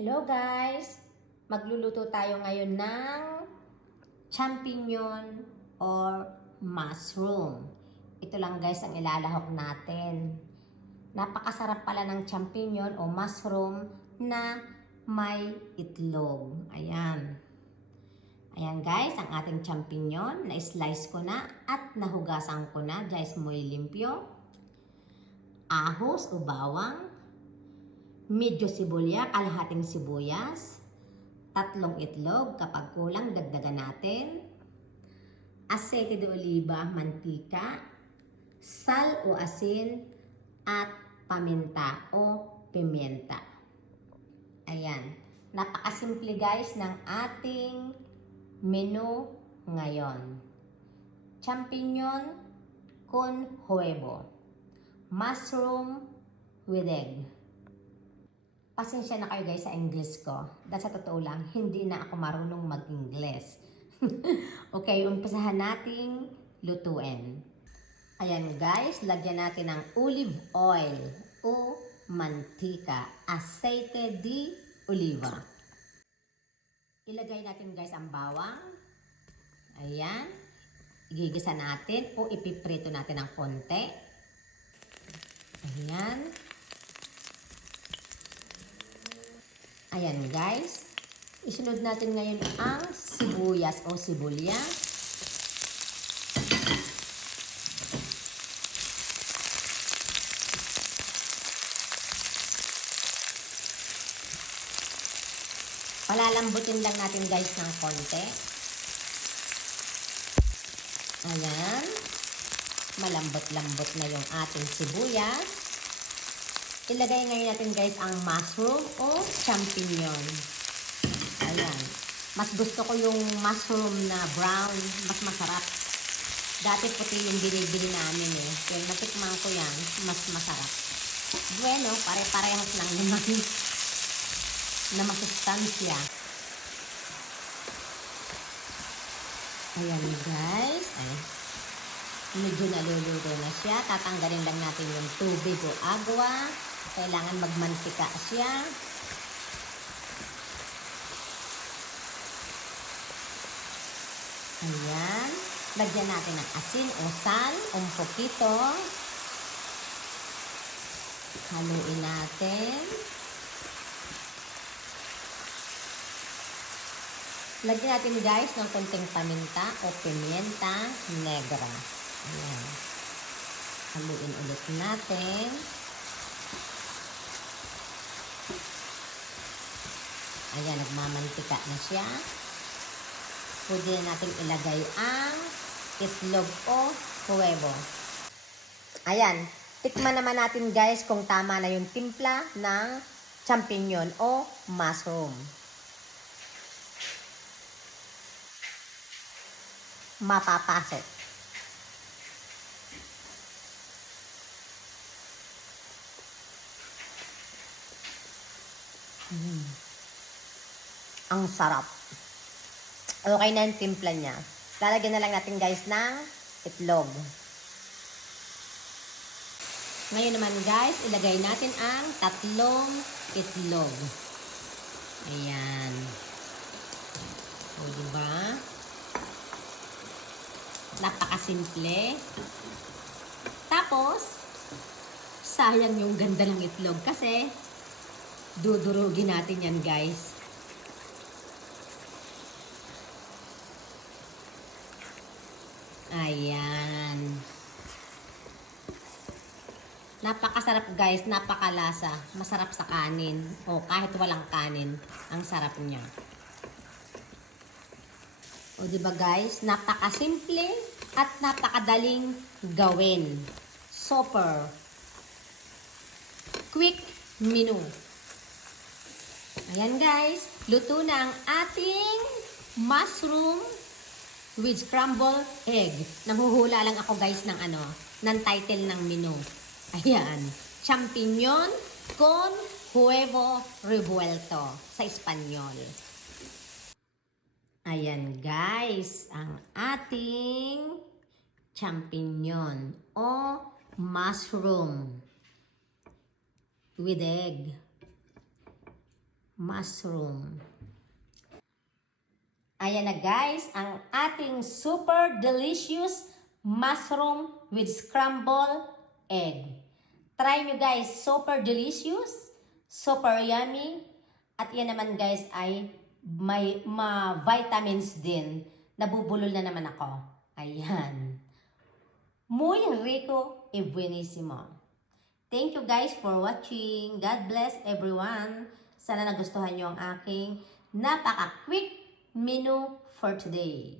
Hello guys! Magluluto tayo ngayon ng champignon or mushroom. Ito lang guys ang ilalahok natin. Napakasarap pala ng champignon o mushroom na may itlog. Ayan. Ayan guys, ang ating champignon na slice ko na at nahugasan ko na. Guys, muy limpyo. Ahos o bawang. Medyo sibulya, kalahating sibuyas, 3 itlog, kapag kulang dagdagan natin, asete de oliva, mantika, sal o asin, at paminta o pimienta. Ayan, napakasimple guys ng ating menu ngayon. Champignon con huevo, mushroom with egg. Pasensya na kayo guys sa English ko. Dahil sa totoo lang, hindi na ako marunong mag-Ingles. Okay, umpisahan nating lutuin. Ayan guys, lagyan natin ng olive oil o mantika, aceite de oliva. Ilagay natin guys ang bawang. Ayan. Igigisa natin o ipiprito natin ng konti. Ayan. Ayan guys, isunod natin ngayon ang sibuyas o sibulya. Palalambutin lang natin guys ng konti. Ayan, malambot-lambot na yung ating sibuyas. Ilagay ngayon natin guys ang mushroom o champignon. Ayan. Mas gusto ko yung mushroom na brown. Mas masarap. Dati puti yung binibili namin eh. Pero natikman ko yan. Mas masarap. Bueno, pare-parehas lang naman na masustansya. Ayan guys. Ay. Medyo naluluto na siya. Tatanggalin lang natin yung tubig o agwa. Kailangan magmantika siya. Ayan. Lagyan natin ng asin o sal, un poquito. Haluin natin. Lagyan natin guys ng konting paminta o pimienta negra. Ayan. Haluin ulit natin. Ayan, nagmamantika na siya. Pwede na natin ilagay ang itlog o huevo. Ayan, tikman naman natin guys kung tama na yung timpla ng champignon o mushroom. Mapapasok. Ang sarap. Okay na yung timpla niya. Lalagyan na lang natin guys ng itlog. Ngayon naman guys, ilagay natin ang 3 itlog. Ayan. O diba? Napakasimple. Tapos, sayang yung ganda ng itlog kasi dudurugin natin yan guys. Ayan. Napakasarap guys, napakalasa. Masarap sa kanin o kahit walang kanin, ang sarap niya. O diba guys, napakasimple at napakadaling gawin. Super quick menu. Ayan guys, luto na ang ating mushroom with scrambled egg. Nanghuhula lang ako guys ng ng title ng menu. Ayan, champignon con huevo revuelto sa Espanyol. Ayan guys, ang ating champignon o mushroom with egg. mushroom. Ayan na guys, ang ating super delicious mushroom with scrambled egg. Try nyo guys, super delicious, super yummy. At yan naman guys ay may vitamins din. Nabubulol na naman ako. Ayan. Muy rico y buenísimo. Thank you guys for watching. God bless everyone. Sana nagustuhan nyo ang aking napaka-quick menu for today.